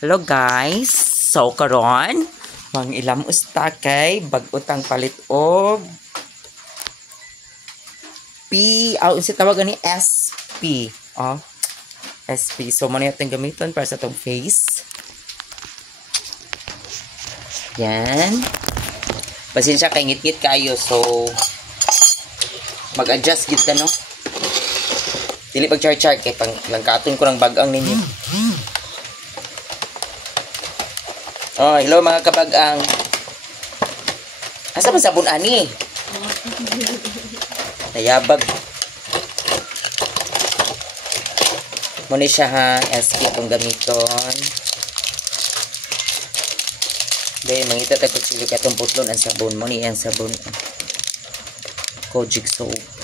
Hello guys, so karon mang ilam usta kay bag-utang palit og unsa tawag ni SP. SP. So man natin gamiton para sa tong face. Yan. Pasensya kay ngit-ngit kayo, so mag-adjust gid ka no. Dili pag char-char kay pang langkaton ko ng bagang ninyo. Hello mga kabagang. Asa man sabon ani? Nayabag. Muna siya ha, SP kung gamiton. Dahil mangita tayo sili katong putlon ang sabon. Muna ang sabon. Kojic soap.